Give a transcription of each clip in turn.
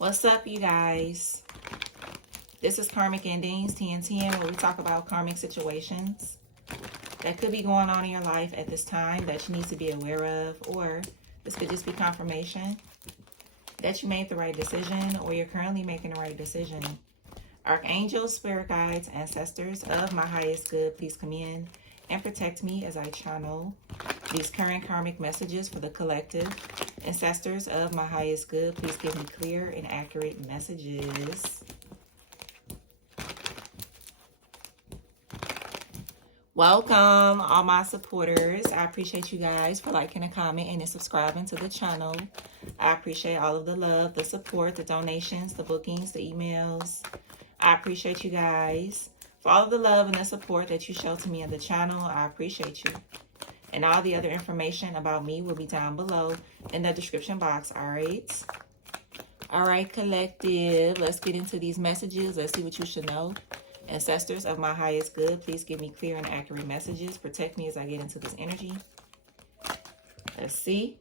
What's up, you guys? This is Karmic Endings 1010, where we talk about karmic situations that could be going on in your life at this time that you need to be aware of, or this could just be confirmation that you made the right decision or you're currently making the right decision. Archangels, spirit guides, ancestors of my highest good, please come in and protect me as I channel these current karmic messages for the collective. Ancestors of my highest good, please give me clear and accurate messages. Welcome, all my supporters. I appreciate you guys for liking and commenting and subscribing to the channel. I appreciate all of the love, the support, the donations, the bookings, the emails. I appreciate you guys for all of the love and the support that you show to me on the channel. I appreciate you. And all the other information about me will be down below in the description box. All right, collective. Let's get into these messages. Let's see what you should know. Ancestors of my highest good, please give me clear and accurate messages. Protect me as I get into this energy. Let's see.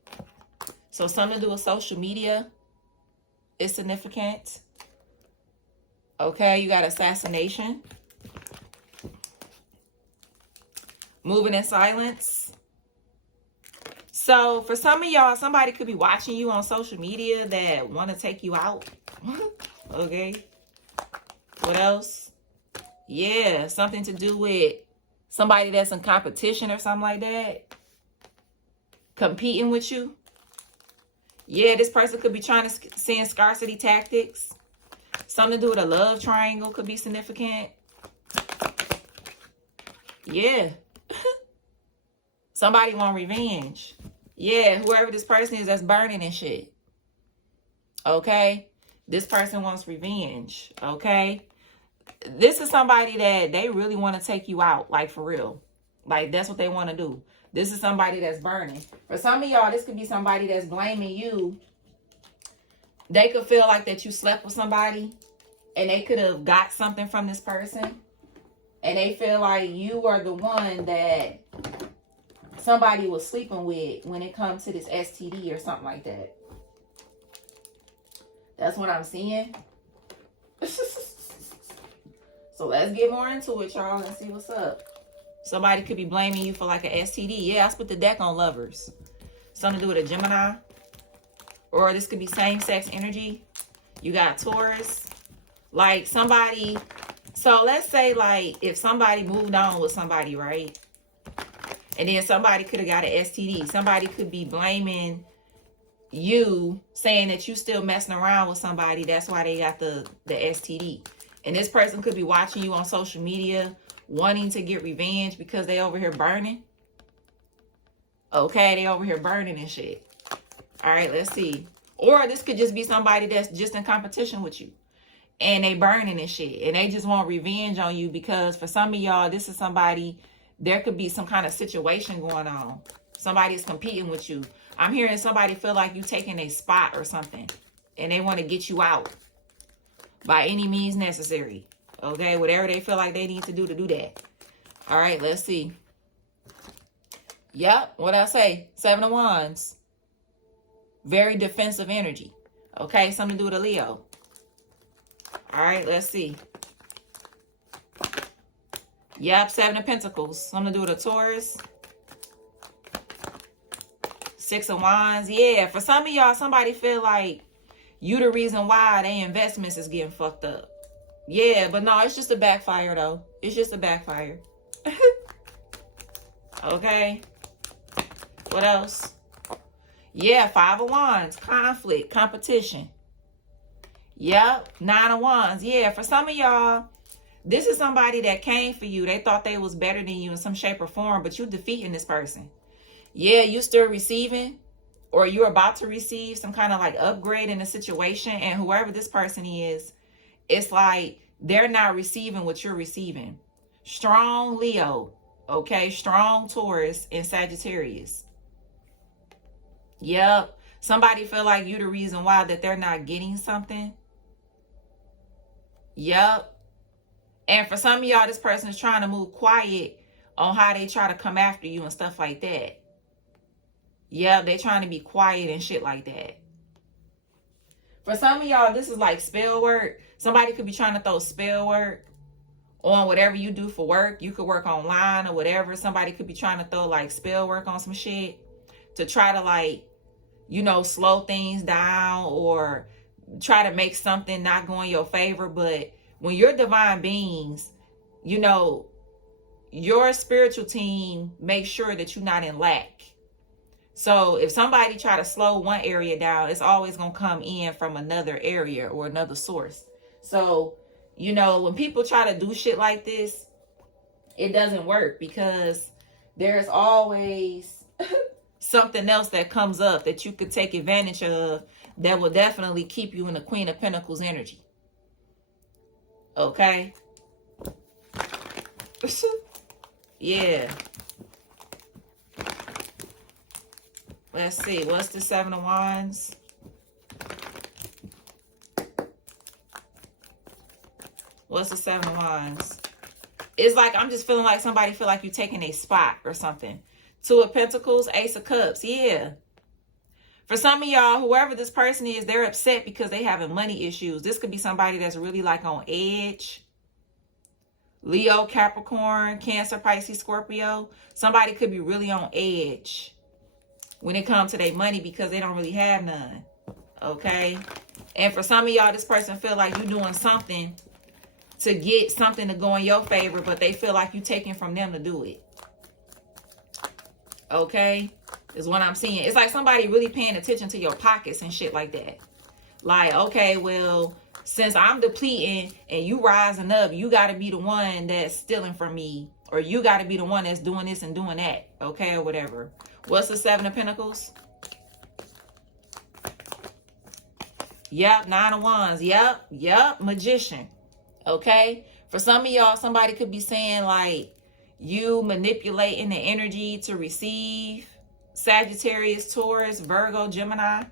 So something to do with social media is significant. Okay, you got assassination. Moving in silence. So for some of y'all, somebody could be watching you on social media that want to take you out. Okay. What else? Yeah, something to do with somebody that's in competition or something like that. Competing with you. Yeah, this person could be trying to send scarcity tactics. Something to do with a love triangle could be significant. Yeah. Somebody want revenge. Yeah, whoever this person is that's burning and shit. Okay? This person wants revenge. Okay? This is somebody that they really want to take you out. Like, for real. Like, that's what they want to do. This is somebody that's burning. For some of y'all, this could be somebody that's blaming you. They could feel like that you slept with somebody. And they could have got something from this person. And they feel like you are the one that somebody was sleeping with when it comes to this STD or something like that. That's what I'm seeing. So let's get more into it, y'all, and see what's up. Somebody could be blaming you for like an STD. Yeah, I split the deck on lovers. Something to do with a Gemini. Or this could be same-sex energy. You got Taurus. Like somebody... So let's say like if somebody moved on with somebody, right? And then somebody could have got an STD. Somebody could be blaming you, saying that you still messing around with somebody. That's why they got the STD. And this person could be watching you on social media, wanting to get revenge because they over here burning. Okay, they over here burning and shit. All right, let's see. Or this could just be somebody that's just in competition with you. And they burning and shit. And they just want revenge on you because for some of y'all, this is somebody... There could be some kind of situation going on. Somebody's competing with you. I'm hearing somebody feel like you taking a spot or something. And they want to get you out. By any means necessary. Okay? Whatever they feel like they need to do that. Alright, let's see. Yep. What I say? 7 of Wands. Very defensive energy. Okay? Something to do with a Leo. Alright, let's see. Yep, 7 of Pentacles. Something to do with a Taurus. 6 of Wands. Yeah, for some of y'all, somebody feel like you the reason why their investments is getting fucked up. Yeah, but no, it's just a backfire, though. It's just a backfire. Okay. What else? Yeah, 5 of Wands. Conflict, competition. Yep, 9 of Wands. Yeah, for some of y'all... This is somebody that came for you. They thought they was better than you in some shape or form, but you defeating this person. Yeah, you still receiving, or you're about to receive some kind of like upgrade in the situation. And whoever this person is, it's like they're not receiving what you're receiving. Strong Leo, okay? Strong Taurus and Sagittarius. Yep. Somebody feel like you the reason why that they're not getting something. Yep. And for some of y'all, this person is trying to move quiet on how they try to come after you and stuff like that. Yeah, they're trying to be quiet and shit like that. For some of y'all, this is like spell work. Somebody could be trying to throw spell work on whatever you do for work. You could work online or whatever. Somebody could be trying to throw like spell work on some shit to try to like, you know, slow things down or try to make something not go in your favor. But when you're divine beings, you know, your spiritual team makes sure that you're not in lack. So if somebody try to slow one area down, it's always going to come in from another area or another source. So, you know, when people try to do shit like this, it doesn't work because there's always something else that comes up that you could take advantage of that will definitely keep you in the Queen of Pentacles energy. Okay? Yeah. Let's see. What's the Seven of Wands? What's the Seven of Wands? It's like, I'm just feeling like somebody feel like you're taking a spot or something. Two of Pentacles, Ace of Cups. Yeah. For some of y'all, whoever this person is, they're upset because they having money issues. This could be somebody that's really like on edge. Leo, Capricorn, Cancer, Pisces, Scorpio. Somebody could be really on edge when it comes to their money because they don't really have none. Okay? And for some of y'all, this person feel like you're doing something to get something to go in your favor, but they feel like you taking from them to do it. Okay? Is what I'm seeing. It's like somebody really paying attention to your pockets and shit like that. Like, okay, well, since I'm depleting and you rising up, you got to be the one that's stealing from me. Or you got to be the one that's doing this and doing that. Okay, or whatever. What's the Seven of Pentacles? Yep, Nine of Wands. Yep, Magician. Okay? For some of y'all, somebody could be saying like, you manipulating the energy to receive. Sagittarius, Taurus, Virgo, Gemini.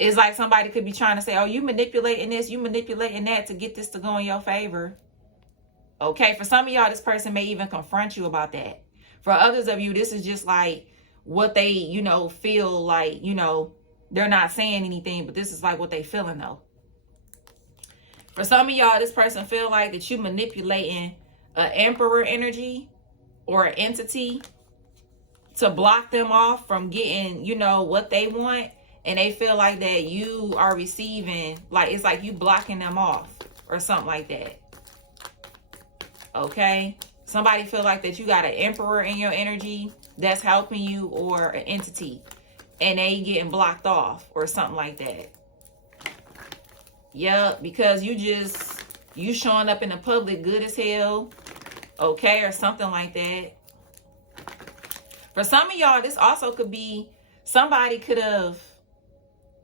It's like somebody could be trying to say, oh, you manipulating this, you manipulating that to get this to go in your favor. Okay, for some of y'all, this person may even confront you about that. For others of you, this is just like what they, you know, feel like, you know, they're not saying anything, but this is like what they feeling though. For some of y'all, this person feel like that you manipulating an emperor energy or an entity to block them off from getting, you know, what they want. And they feel like that you are receiving, like, it's like you blocking them off or something like that. Okay? Somebody feel like that you got an emperor in your energy that's helping you or an entity. And they getting blocked off or something like that. Yep, because you showing up in the public good as hell. Okay, or something like that. For some of y'all, this also could be somebody could have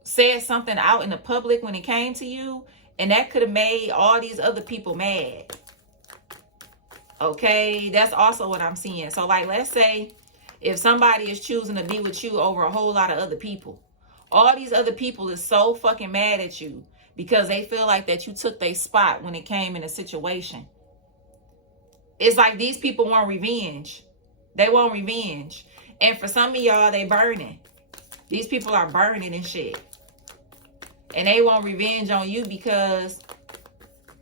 said something out in the public when it came to you, and that could have made all these other people mad. Okay, that's also what I'm seeing. So like, let's say if somebody is choosing to be with you over a whole lot of other people, all these other people is so fucking mad at you because they feel like that you took their spot when it came in a situation. It's like these people want revenge. They want revenge. And for some of y'all, they burning. These people are burning and shit. And they want revenge on you because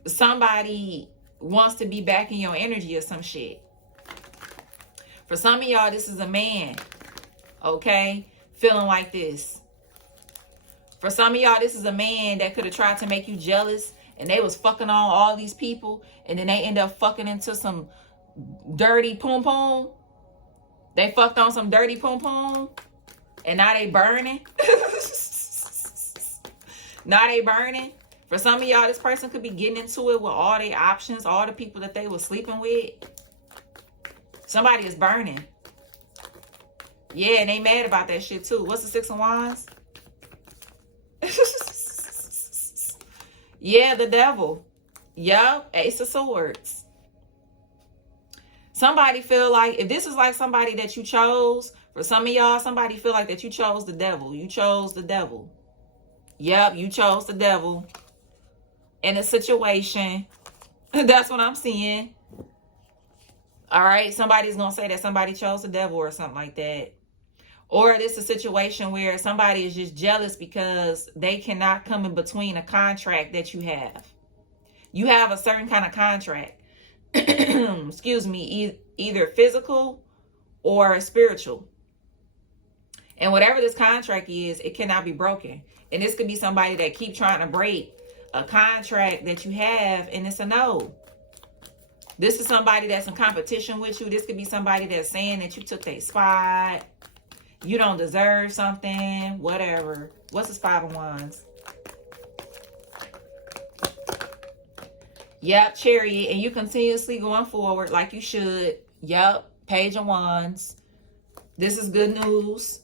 somebody wants to be back in your energy or some shit. For some of y'all, this is a man. Okay? Feeling like this. For some of y'all, this is a man that could have tried to make you jealous. And they was fucking on all these people. And then they end up fucking into some dirty poom poom. They fucked on some dirty poom poom. And now they burning. Now they burning. For some of y'all, this person could be getting into it with all their options. All the people that they were sleeping with. Somebody is burning. Yeah, and they mad about that shit too. What's the Six of Wands? Yeah, the devil. Yup, Ace of Swords. Somebody feel like, if this is like somebody that you chose, for some of y'all, somebody feel like that you chose the devil. You chose the devil. Yep, you chose the devil in a situation. That's what I'm seeing. All right, somebody's going to say that somebody chose the devil or something like that. Or this is a situation where somebody is just jealous because they cannot come in between a contract that you have. You have a certain kind of contract. Excuse me, either physical or spiritual. And whatever this contract is, it cannot be broken. And this could be somebody that keep trying to break a contract that you have, and it's a no. This is somebody that's in competition with you. This could be somebody that's saying that you took their spot. You don't deserve something, whatever. What's this Five of Wands? Yep, Chariot. And you continuously going forward like you should. Yep, Page of Wands. This is good news.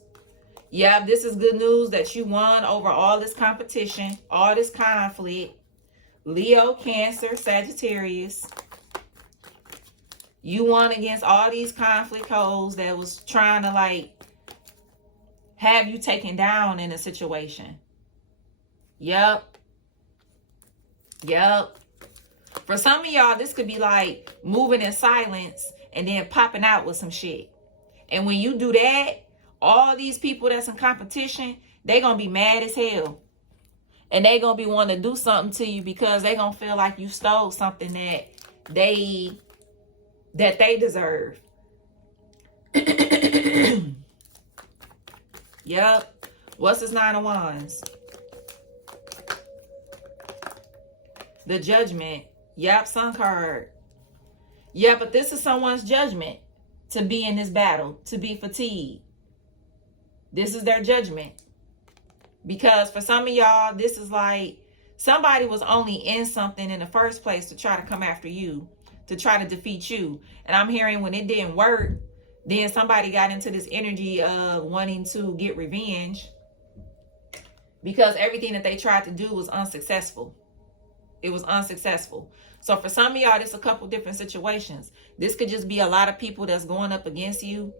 Yep, this is good news that you won over all this competition, all this conflict. Leo, Cancer, Sagittarius. You won against all these conflict hoes that was trying to like have you taken down in a situation. Yep. Yep. For some of y'all, this could be like moving in silence and then popping out with some shit. And when you do that, all these people that's in competition, they gonna be mad as hell. And they gonna be wanting to do something to you because they gonna feel like you stole something that they deserve. Yep. What's this Nine of Wands? The Judgment. Yep, Sun card. Yeah, but this is someone's judgment to be in this battle, to be fatigued. This is their judgment. Because for some of y'all, this is like somebody was only in something in the first place to try to come after you, to try to defeat you. And I'm hearing when it didn't work, then somebody got into this energy of wanting to get revenge because everything that they tried to do was unsuccessful. It was unsuccessful. So for some of y'all, there's a couple different situations. This could just be a lot of people that's going up against you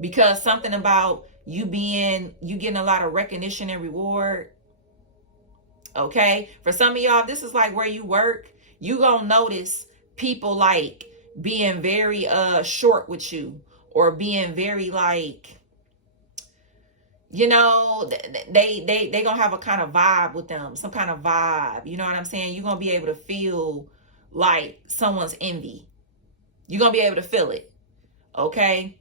because something about you getting a lot of recognition and reward. Okay. For some of y'all, this is like where you work. You gonna notice people like being very short with you, or being very like, you know, they gonna have a kind of vibe with them, some kind of vibe. You know what I'm saying? You're gonna be able to feel like someone's envy. You're gonna be able to feel it. Okay.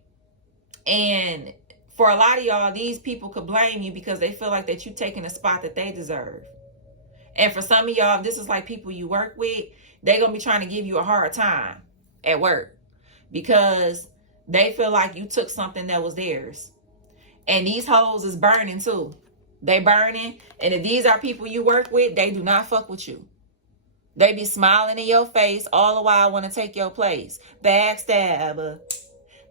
And for a lot of y'all, these people could blame you because they feel like that you taking a spot that they deserve. And for some of y'all, this is like people you work with, they're gonna be trying to give you a hard time at work because they feel like you took something that was theirs. And these hoes is burning too. They burning. And if these are people you work with, they do not fuck with you. They be smiling in your face all the while want to take your place. Backstabber.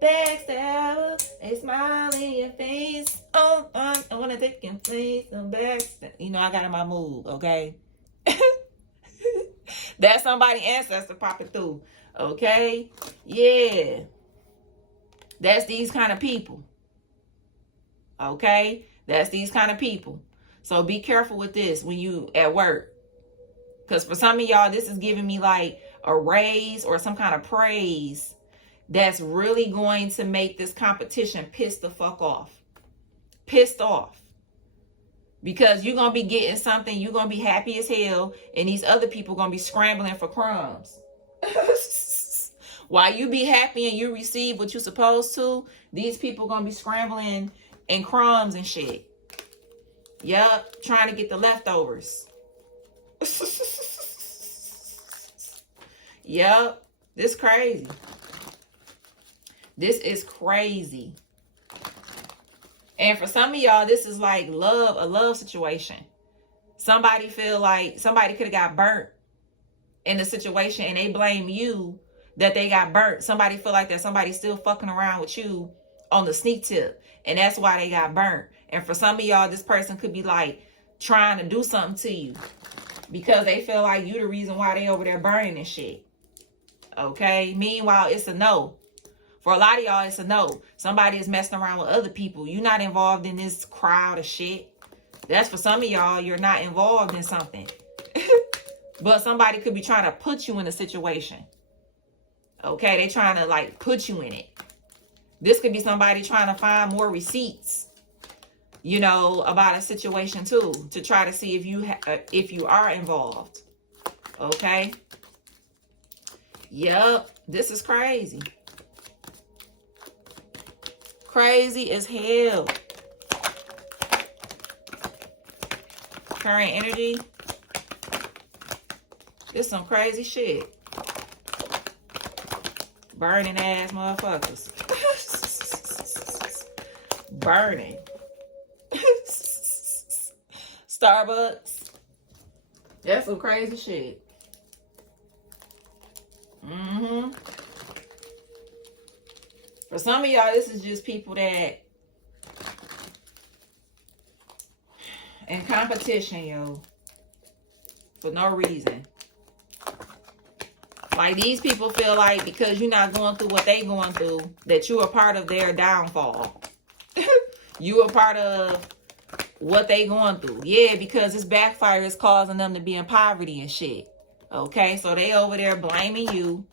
Backstabber. They smile in your face. Oh, I want to take your place. Backstab. You know, I got in my mood, okay? That's somebody's ancestor popping through. Okay? Yeah. That's these kind of people. Okay? That's these kind of people. So be careful with this when you at work. Because for some of y'all, this is giving me like a raise or some kind of praise that's really going to make this competition piss the fuck off. Pissed off. Because you're going to be getting something, you're going to be happy as hell, and these other people going to be scrambling for crumbs. While you be happy and you receive what you're supposed to, these people going to be scrambling and crumbs and shit. Yep, trying to get the leftovers. Yep, this crazy. This is crazy. And for some of y'all, this is like love, a love situation. Somebody feel like somebody could have got burnt in the situation and they blame you that they got burnt. Somebody feel like that somebody's still fucking around with you on the sneak tip. And that's why they got burnt. And for some of y'all, this person could be like trying to do something to you because they feel like you the reason why they over there burning and shit. Okay? Meanwhile, it's a no. For a lot of y'all, it's a no. Somebody is messing around with other people. You're not involved in this crowd of shit. That's for some of y'all, you're not involved in something. But somebody could be trying to put you in a situation. Okay? They trying to like put you in it. This could be somebody trying to find more receipts, you know, about a situation too, to try to see if you are involved. Okay. Yep. This is crazy. Crazy as hell. Current energy. This is some crazy shit. Burning ass motherfuckers. Burning. Starbucks. That's some crazy shit. For some of y'all, this is just people that in competition, yo, for no reason. Like, these people feel like because you're not going through what they going through, that you are part of their downfall. You are part of what they going through. Yeah, because this backfire is causing them to be in poverty and shit. Okay, so they over there blaming you.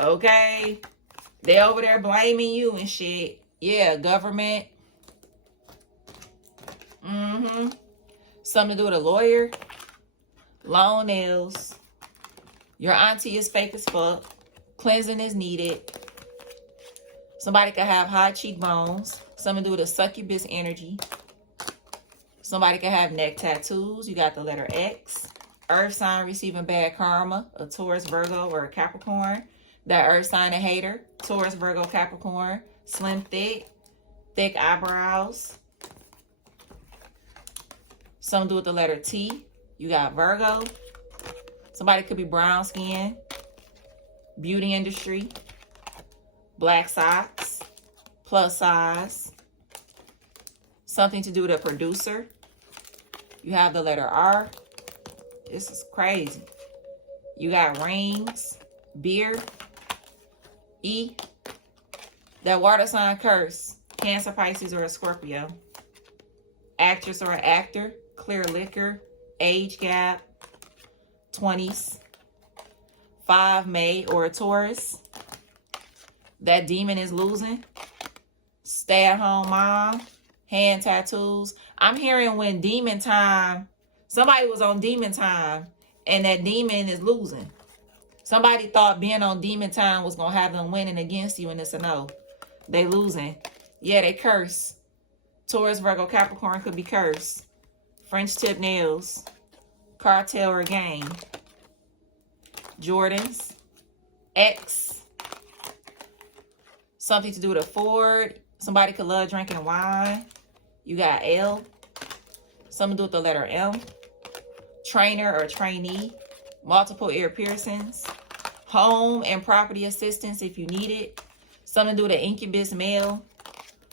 Okay, they over there blaming you and shit. Yeah, government. Something to do with a lawyer. Long nails. Your auntie is fake as fuck. Cleansing is needed. Somebody could have high cheekbones. Something to do with a succubus energy. Somebody could have neck tattoos. You got the letter X. Earth sign receiving bad karma. A Taurus, Virgo, or a Capricorn. That earth sign a hater. Taurus, Virgo, Capricorn. Slim, thick. Thick eyebrows. Something to do with the letter T. You got Virgo. Somebody could be brown skin. Beauty industry. Black socks. Plus size. Something to do with a producer. You have the letter R. This is crazy. You got rings. Beer. E. That water sign curse. Cancer, Pisces, or a Scorpio. Actress or an actor. Clear liquor. Age gap. 20s. 5 May or a Taurus. That demon is losing. Stay-at-home mom. Hand tattoos. I'm hearing when demon time, somebody was on demon time and that demon is losing. Somebody thought being on demon time was going to have them winning against you, and it's a no. They losing. Yeah, they curse. Taurus, Virgo, Capricorn could be cursed. French tip nails. Cartel or gang. Jordans. X. Something to do with a Ford. Somebody could love drinking wine. You got L. Something to do with the letter M. Trainer or trainee. Multiple ear piercings. Home and property assistance if you need it. Something to do with an incubus male.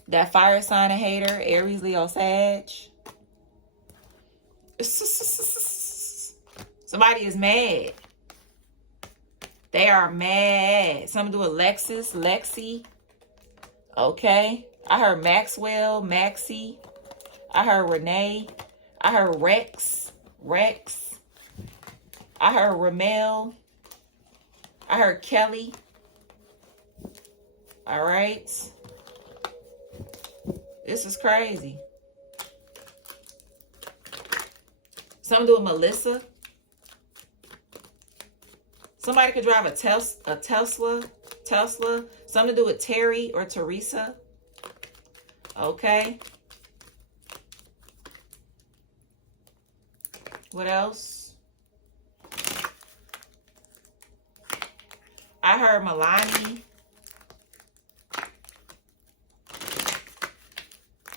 That fire sign a hater. Aries, Leo, Sag. Somebody is mad. They are mad. Something to do with Lexus, Lexi. Okay. I heard Maxwell, Maxie. I heard Renee. I heard Rex, Rex. I heard Ramel. I heard Kelly. All right. This is crazy. Something to do with Melissa. Somebody could drive a Tesla. Something to do with Terry or Teresa. Okay. What else? I heard Milani.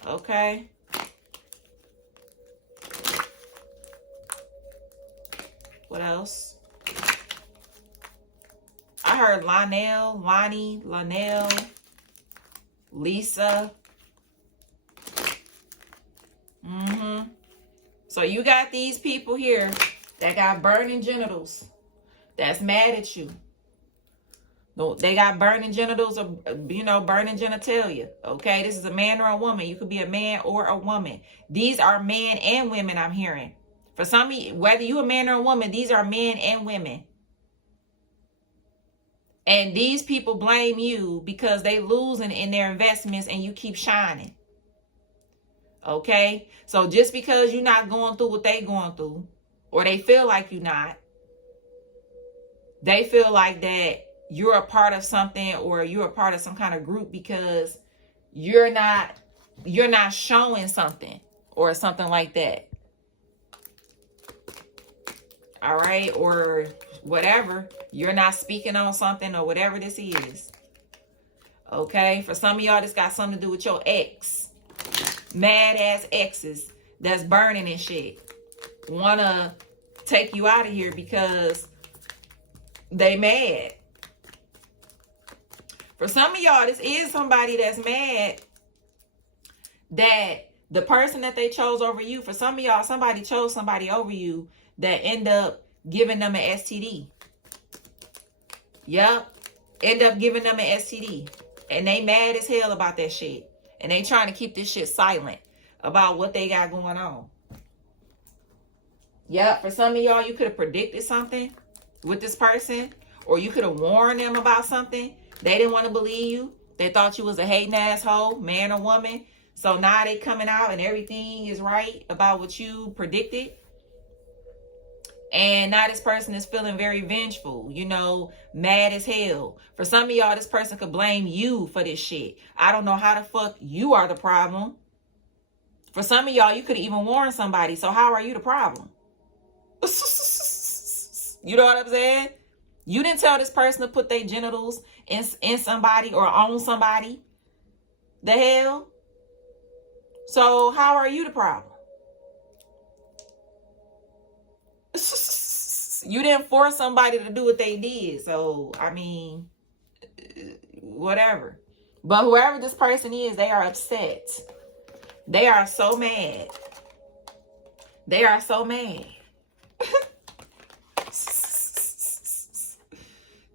Okay. What else? I heard Lonell, Lonnie, Lonell, Lisa. So you got these people here that got burning genitals that's mad at you. No, they got burning genitals or, you know, burning genitalia. Okay, this is a man or a woman. You could be a man or a woman. These are men and women, I'm hearing. For some of you, whether you a man or a woman, these are men and women. And these people blame you because they losing in their investments and you keep shining. Okay? So just because you're not going through what they going through, or they feel like you're not, they feel like that you're a part of something, or you're a part of some kind of group because you're not showing something or something like that. All right? Or whatever. You're not speaking on something or whatever this is. Okay? For some of y'all, this got something to do with your ex. Mad ass exes that's burning and shit. Wanna take you out of here because they mad. For some of y'all, this is somebody that's mad that the person that they chose over you. For some of y'all, somebody chose somebody over you that end up giving them an STD. Yep. End up giving them an STD. And they mad as hell about that shit. And they trying to keep this shit silent about what they got going on. Yep. For some of y'all, you could have predicted something with this person. Or you could have warned them about something. They didn't want to believe you. They thought you was a hating asshole, man or woman. So now they coming out and everything is right about what you predicted. And now this person is feeling very vengeful, you know, mad as hell. For some of y'all, this person could blame you for this shit. I don't know how the fuck you are the problem. For some of y'all, you could even warn somebody. So how are you the problem? You know what I'm saying? You didn't tell this person to put their genitals in somebody or on somebody. The hell? So how are you the problem? You didn't force somebody to do what they did. So, I mean, whatever. But whoever this person is, they are upset. They are so mad. They are so mad.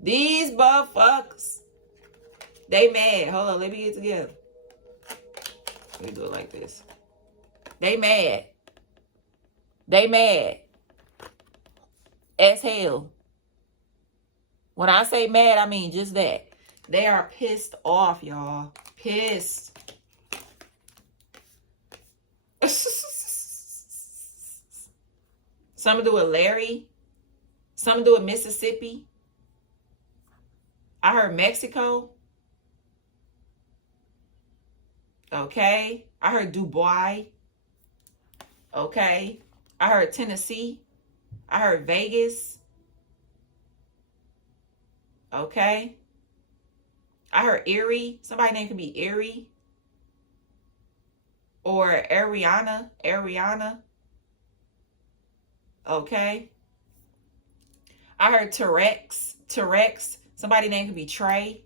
These motherfuckers. They mad. Hold on, let me get together. Let me do it like this. They mad. They mad as hell. When I say mad, I mean just that. They are pissed off, y'all. Pissed. Something to do with Larry. Something to do with Mississippi. I heard Mexico. Okay. I heard Dubai. Okay. I heard Tennessee. I heard Vegas. Okay. I heard Erie. Somebody's name could be Erie. Or Ariana. Okay. I heard Terex. Somebody's name could be Trey.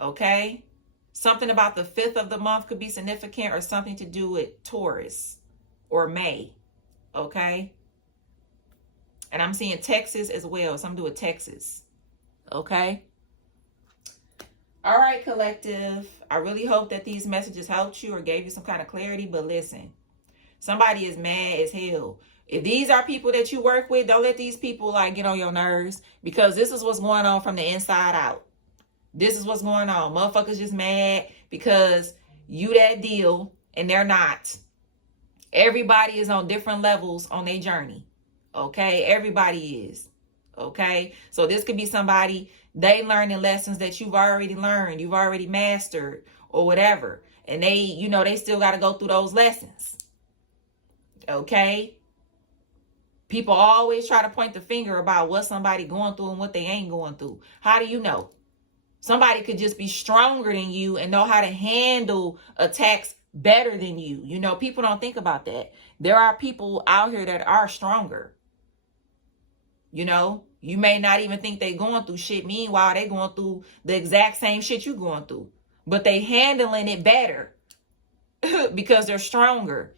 Okay. Something about the 5th of the month could be significant, or something to do with Taurus or May. Okay. And I'm seeing Texas as well. Something to do with Texas. Okay. All right, collective. I really hope that these messages helped you or gave you some kind of clarity. But listen, somebody is mad as hell. If these are people that you work with, don't let these people like get on your nerves, because this is what's going on from the inside out. This is what's going on. Motherfuckers just mad because you that deal and they're not. Everybody is on different levels on their journey. Okay? Everybody is. Okay? So this could be somebody, they learning lessons that you've already learned, you've already mastered or whatever. And they, you know, they still got to go through those lessons. Okay? People always try to point the finger about what somebody going through and what they ain't going through. How do you know? Somebody could just be stronger than you and know how to handle attacks better than you. You know, people don't think about that. There are people out here that are stronger. You know, you may not even think they going through shit. Meanwhile, they going through the exact same shit you going through. But they handling it better because they're stronger.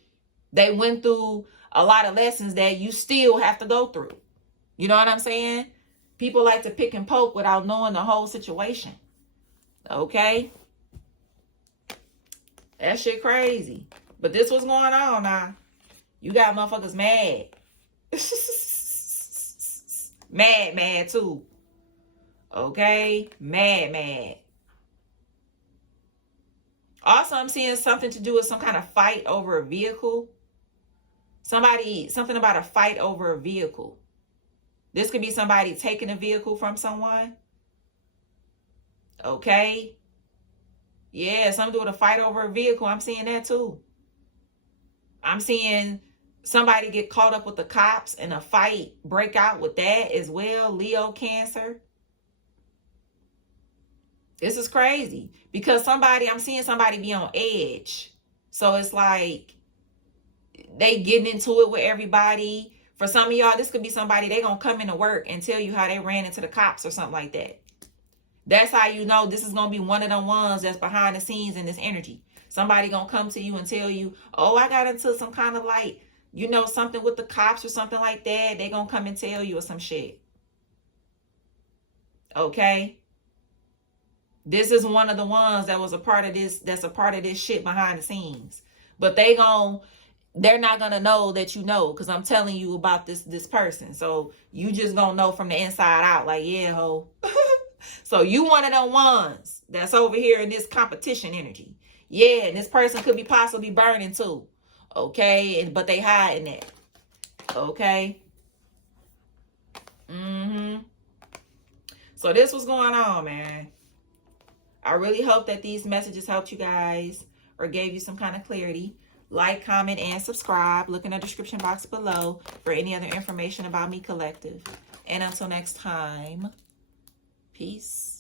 They went through a lot of lessons that you still have to go through. You know what I'm saying? People like to pick and poke without knowing the whole situation. Okay? That shit crazy. But this what's going on now. You got motherfuckers mad. Mad too. Okay? Mad. Also, I'm seeing something to do with some kind of fight over a vehicle. Something about a fight over a vehicle. This could be somebody taking a vehicle from someone. Okay? Yeah, something to do with a fight over a vehicle. I'm seeing that too. I'm seeing somebody get caught up with the cops and a fight break out with that as well. Leo, Cancer. This is crazy because I'm seeing somebody be on edge. So it's like they getting into it with everybody. For some of y'all, this could be somebody, they gonna come into work and tell you how they ran into the cops or something like that. That's how you know this is gonna be one of them ones that's behind the scenes in this energy. Somebody gonna come to you and tell you, oh, I got into some kind of like, you know, something with the cops or something like that. They gonna come and tell you or some shit. Okay? This is one of the ones that was a part of this, that's a part of this shit behind the scenes. But they're not gonna know that you know, because I'm telling you about this person. So you just gonna know from the inside out, like, yeah, ho. So you one of them ones that's over here in this competition energy. Yeah, and this person could be possibly burning too. Okay, but they hiding that. Okay. So this was going on, man. I really hope that these messages helped you guys or gave you some kind of clarity. Like, comment, and subscribe. Look in the description box below for any other information about me collective. And until next time, peace.